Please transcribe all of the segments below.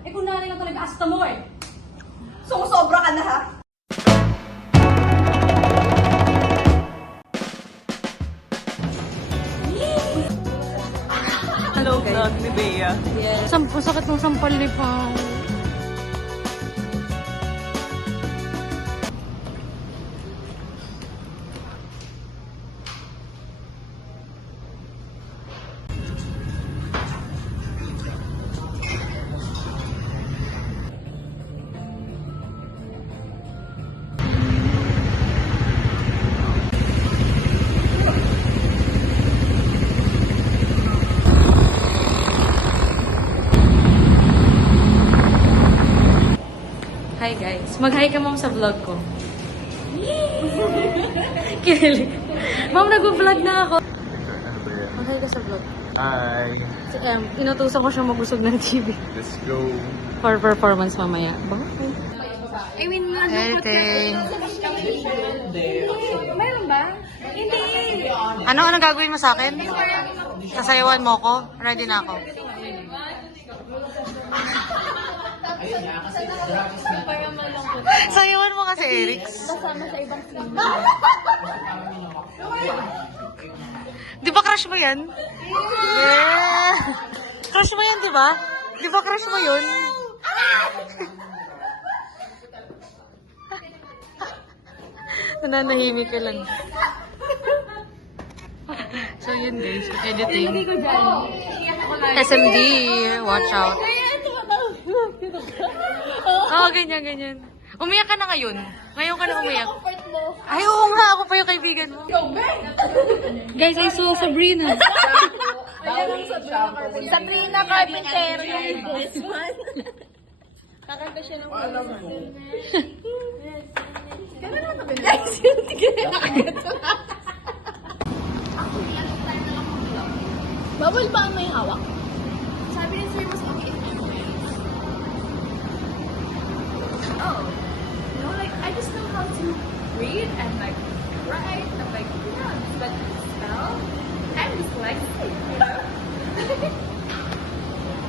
Eh kung nanay na talaga asta mo eh. Sumusobra ka na ha? Hello, vlog ni Bea. Yes. Sakit ng sampal lipaw. Hi guys. Mag-hi ka ma'am sa vlog ko. Kinilig. Ma'am, nag-vlog na ako. Mag-hi ka sa vlog. Hi. Inutusan ko siya mag-usog ng TV. Let's go. For performance mamaya. Bye. I mean, Ete. mayroon ba? Hindi. Ano gagawin mo sa akin? Sasayawan mo ko? Ready na ako. Sayawan mo kasi, Eric. Kasama sa ibang team. Di ba crush mo yan? Yeah! Crush mo yan, di ba? Di ba crush mo yun? Nananahimik ka lang. So yun guys, editing. Hindi ko dyan. SMD, watch out. Oo, ganyan. Umiyak ka na ngayon. Ngayon ka na umiyak. Ay, oo nga, ako pa yung kaibigan mo. Guys, I saw Sabrina. Sabrina Carpenter. This one. Kakanta siya ng guys, yung tigil bawal ba ang may hawak? Sabi ni sir, mas okay if I'm friends. Oh, you know, like, I just know how to read and, like, write and, like, pronounce, but spell, I'm dyslexic, you know?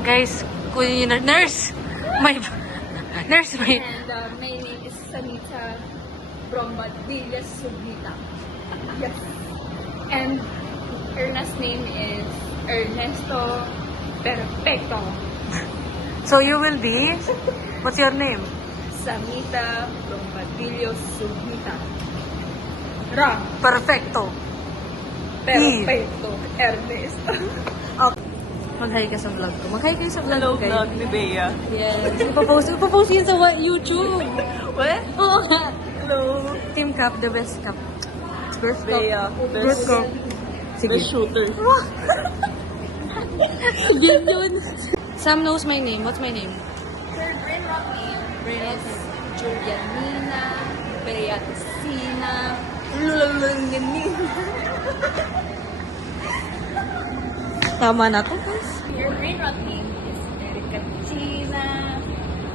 Guys, kunin yung nurse. Nurse, may... And my name is Sanita Brombadillas Subnita. Yes. And Erna's name is Ernesto Perfecto. So you will be? What's your name? Samita Brombadillas Subnita. Ra. Perfecto. Perfecto. Ernesto. Mag-hi ka sa vlog ko. Mag-hi kayo sa vlog Hello, ko, guys. vlog ni Bea. Yes. Ipapost yun sa YouTube. What? Oo nga. Hello. Team Cup, the best cup. It's birth cup. Bea. Birth cup. Best shooter. Sige yun. Sam knows my name. What's my name? Her brain rot name is Julianina Beatsina Lulalunganina. Tama na to, guys. Your brain rot name is Erika China,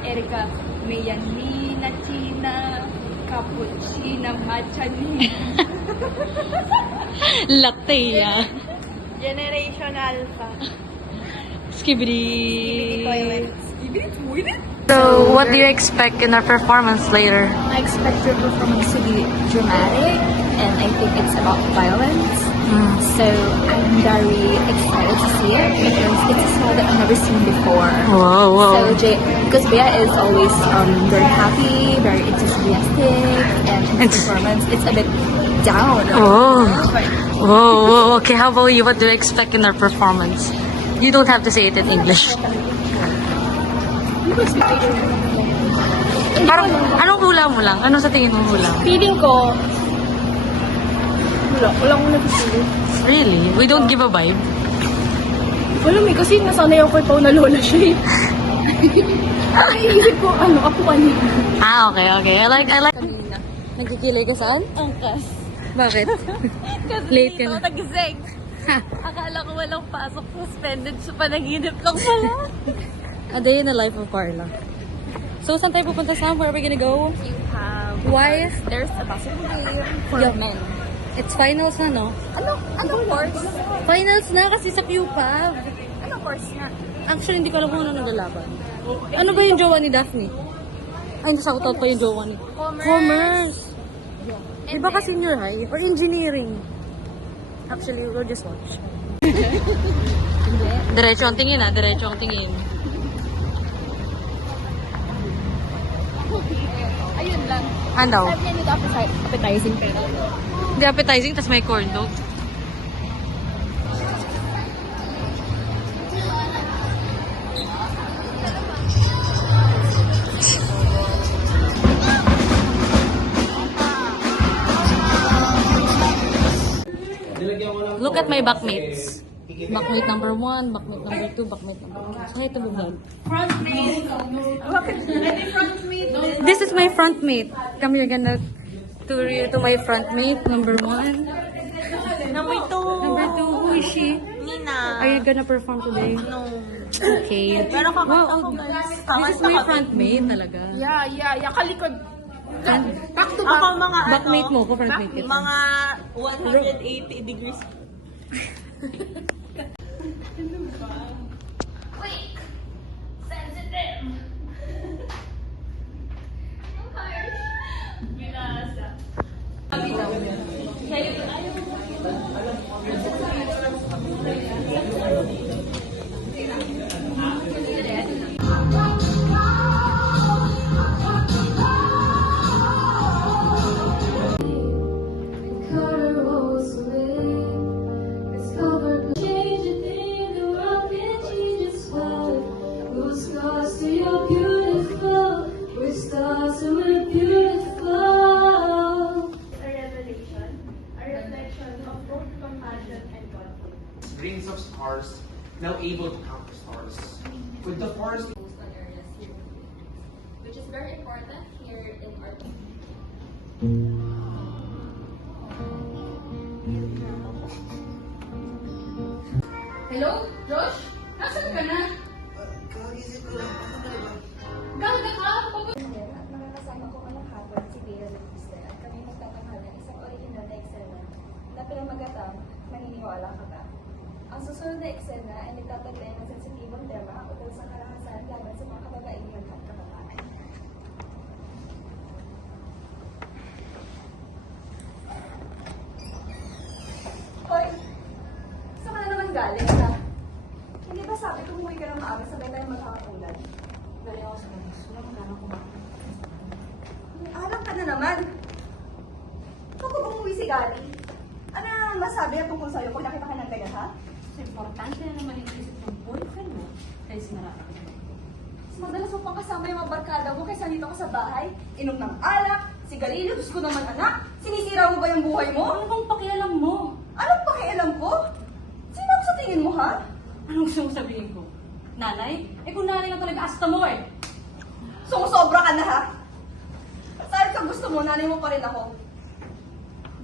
Erika Mayanina China, Cappuccina Machanina. Latte, ah. Generation Alpha. Skibidi. Skibidi toilet? So, what do you expect in our performance later? I expect your performance to be dramatic, and I think it's about violence. So I'm very excited to see it because it's a style that I've never seen before. Whoa. So because Bea is always very happy, very enthusiastic, and in the performance it's a bit down. Whoa. Okay, how about you? What do you expect in our performance? You don't have to say it in English. Parang, anong hula mo lang? Ano sa tingin mo hula? Feeling ko, wala akong napipili. Really? We don't give a vibe? Wala kasi nasanay ako kay Pao na lola siya eh. Naiisip ko, ako kanina. Okay. I like. Kanina. Nagkikilig ka saan? Angkas. Bakit? Kasi Late ka dito na. nagising. Akala ko walang pasok, suspended sa panaginip lang pala. A day in the life of Carla. So, saan tayo pupunta, Sam? Where are we gonna go? You have... Why? There's a basketball game for Yeah. men. It's finals na, no? Anong course? Finals na kasi sa Q pa. Anong course nga? Actually, hindi ko alam kung ano naglalaban. Ano ba yung jowa ni Daphne? Ay, nasa-outout pa yung jowa ni... Commerce! Di ba ka senior high? Or engineering? Actually, we'll just watch. Diretso ang tingin diretso ang tingin. Ayun lang. Ano? Sabi niya dito appetizing pero. Hindi appetizing, tas may corn dog. Look at my backmates. Backmate number 1, backmate number 2, backmate number 3. Say ito vlog. This is my frontmate. Come here, gonna tour you to my frontmate number 1. Number 2. Number 2, who is she? Nina. Are you gonna perform today? No. Okay. Pero kakanta ko, Wow, guys. this is my frontmate talaga. Yeah. Kalikod. Back to Ako back. mga Backmate mo ko, frontmate kita. Mga 180 degrees. Rings of stars, now able to count the stars. With the forest Which is very important here in our Hello, Josh? Nasaan ka na? Kakagising ko lang. Ano ba naman? Gaga ka? At makakasama ko anak hapon si Bea Lupister at kami magtatanghal ng isang original na eksena na pinamagatang maniniwala ka ba? Ang susunod na eksena ay nagtataglay ng sensitibong tema ukol sa karahasan laban sa mga kababaihan at kabataan. Hoy! Saan ka na naman galing ha? Hindi ba sabi kung umuwi ka ng maaga sabay tayo magkakapulan? Galing ako sa labas. Wala magkano kumain. Alam ka na naman. Kapag umuwi si Gali, ano ang masabi niya tungkol sa'yo kung nakita ka ng ganyan, ha? Importante na naman yung isip ng boyfriend mo. Kaya sinarata ka. Mas madalas mo pang kasama yung mga barkada mo kaysa dito ka sa bahay, inom ng alak, sigarilyo, Diyos ko naman anak, sinisira mo ba yung buhay mo? Ano bang pakialam mo? Anong pakialam ko? Sino ako sa tingin mo, ha? Anong gusto mo sabihin ko? Nanay? Eh kung nanay lang talaga asta mo eh. Sumusobra ka na, ha? Kahit ka gusto mo, nanay mo pa rin ako.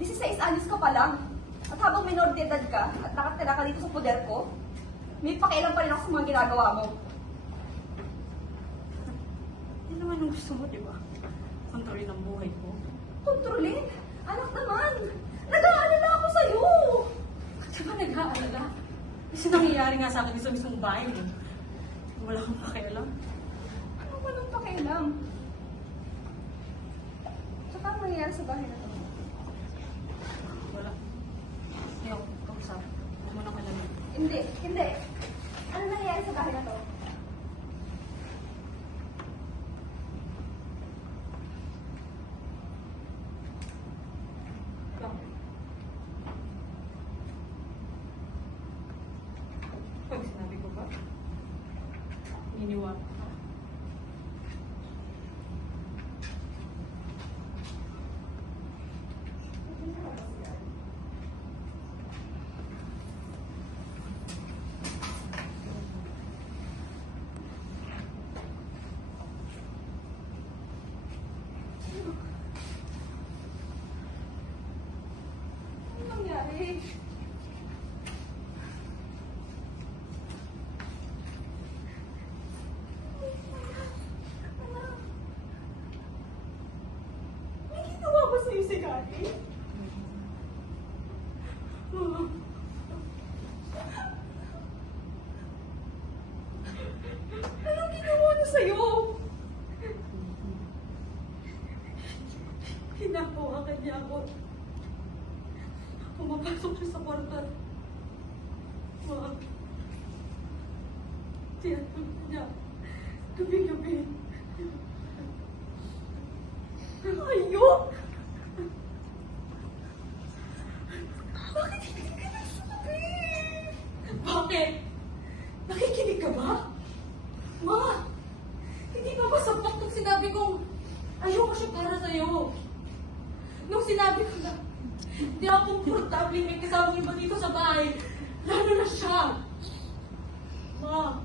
16 anos ka pa lang. At habang minor de edad ka at nakatira ka dito sa poder ko, may pakialam pa rin ako sa mga ginagawa mo. Yan naman ang gusto mo, di ba? Kontrolin ang buhay ko. Kontrolin? Anak naman! Nag-aalala ako sa'yo! Di ba nag-aalala? Kasi nangyayari nga sa akin sa mismong bahay mo. Wala kang pakialam. Ano walang pakialam? Tsaka ang nangyayari sa bahay na to? Wala. Ayaw, kausap. Huwag mo nang alamin. Hindi. Ano nangyayari sa bahay na to? Bakit? Pag sinabi ko ba? Niniwala ka. Ano nangyari? May ginawa ba sa'yo si Kati? Anong ginawa niya Hinahawakan niya ako. Pumapasok siya sa kwarto. Ma, tinatulog niya. Gabi-gabi. Ayok! Bakit hindi ka nagsabi? Bakit? Nakikinig ka ba? Ma! Hindi ba ba sapat nung sinabi kong ayoko siya para sa'yo? Nung sinabi ko na hindi ako komportable may kasamang iba dito sa bahay, lalo na siya. Ma!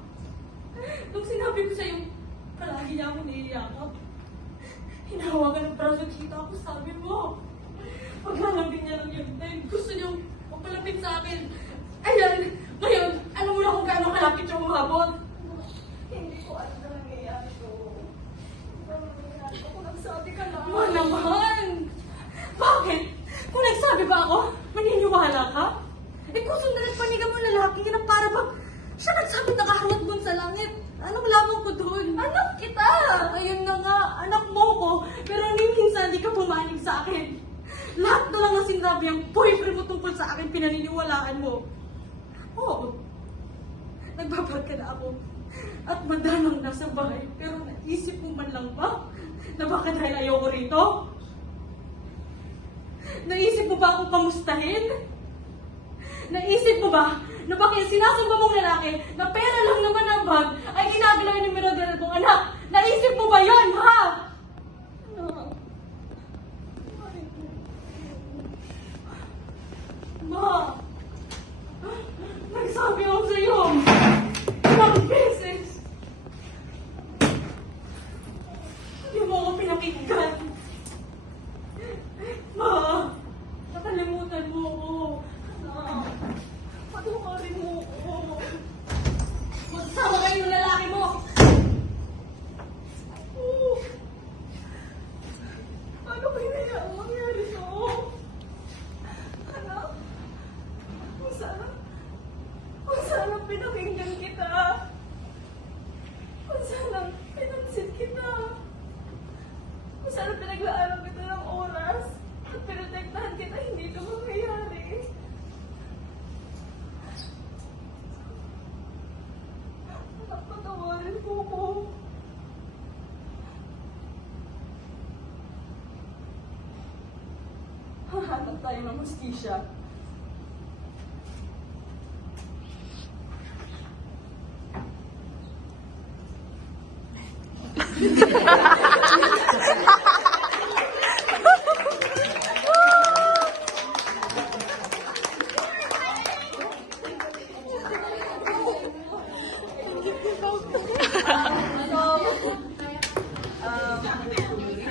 Nung sinabi ko sa'yo, palagi niya akong naiiyakap. Hinahawakan ng braso kita ako, sabi mo. Paglalapit niya ng yugtay, gusto niyong magpalapit sa akin. Ayan, ngayon, alam mo na kung gaano kalapit yung umabot. Hindi ko alam na nangyayari to. Ako nagsabi ka lang. Ma naman! Bakit? Kung nagsabi ba ako, maniniwala ka? Eh kung sundan at paniga mo lalaki na para bang siya nagsabi nakaharap dun sa langit. Anong lamang ko dun? Anak kita! Ayun na nga, anak mo ko. Pero ni minsan di ka pumanig sa akin. Lahat na lang ang sinabi ang boyfriend mo tungkol sa akin, pinaniniwalaan mo. Oo. Nagbabarka na ako. At madalang nasa bahay. Pero naisip mo man lang ba na baka dahil ayoko rito? Naisip mo ba akong kamustahin? Naisip mo ba na bakit sinasamba mong lalaki na pera lang naman ang bag ay ginagalaw ni Mirador kong anak? Naisip mo ba yon, ha? Ma! Nagsabi ako sa'yo! Ilang beses! Hindi mo ako pinakinggan! Ma! Nakalimutan mo ako! Anak! Patukarin mo ako! Magsama kayo ng lalaki mo! Ano kaya ang mangyari to? Anak? Kung sana pinakinggan kita. Kung sana pinansin kita. Kung sana pinaglaanan kita ng oras. At pinotektahan kita, hindi ito mangyayari. Anak, patawarin mo ko. Hahanap tayo ng hustisya.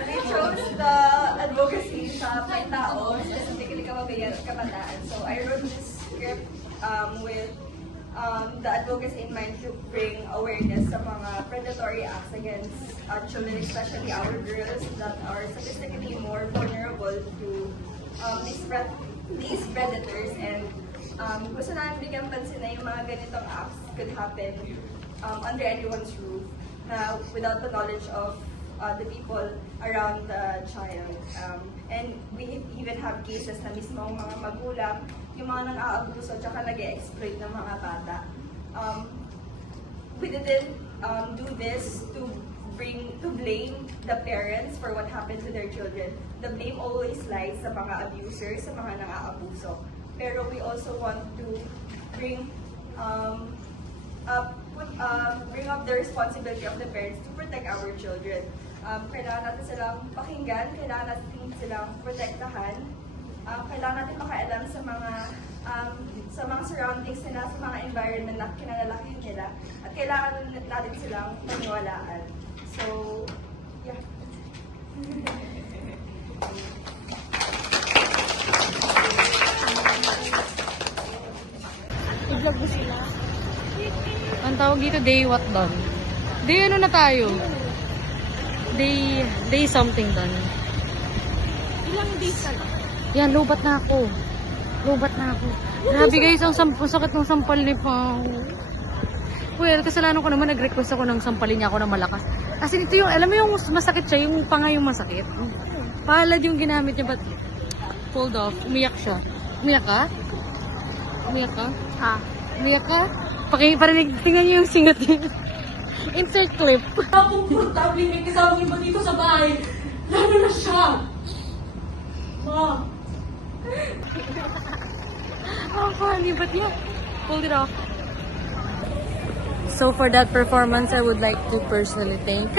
We chose the advocacy sa may tao, specifically kabataan. So I wrote this script with the advocacy in mind to bring awareness sa mga predatory acts against children, especially our girls that are statistically more vulnerable to these predators. And gusto namin bigyan pansin na yung mga ganitong acts could happen under anyone's roof na without the knowledge of the people around the child. And we even have cases na mismo ang mga magulang, yung mga nang-aabuso at saka nag-e-exploit ng mga bata. We didn't do this to blame the parents for what happened to their children. The blame always lies sa mga abusers, sa mga nang-aabuso. Pero we also want to bring up the responsibility of the parents to protect our children. Kailangan natin silang pakinggan, kailangan natin silang protektahan, kailangan natin makialam sa mga surroundings nila, sa mga environment na kinalalaki nila, at kailangan natin silang paniwalaan. So, yeah. I-vlog mo sila. Ang tawag dito, day what done? Day ano na tayo? Day something done. Ilang days ka lang? Yan, lobat na ako. Grabe guys, ang sakit ng sampal ni Pao. Well, kasalanan ko naman, nag-request ako ng sampalin niya ako na malakas. As in, ito yung, alam mo yung masakit siya, yung panga yung masakit. Palad yung ginamit niya, but pulled off. Umiyak siya. Umiyak ka? Umiyak ka? Ha? Umiyak ka? Parinig, tingnan niyo yung singot niya. Insert clip. Komportable may kasama iba dito sa bahay. Lalo na siya. Ma. Oh, funny, but yeah. Pulled it off. So for that performance, I would like to personally thank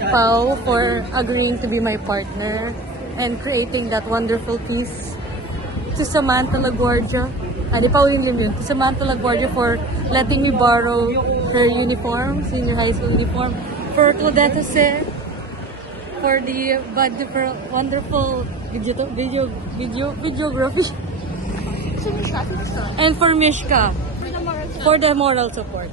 Pao for agreeing to be my partner and creating that wonderful piece. To Samantha LaGuardia, di pa ulit yun. To Samantha LaGuardia for letting me borrow her uniform, senior high school uniform. For Claudette Jose, for the wonderful videography. And for Mishka, for the moral support.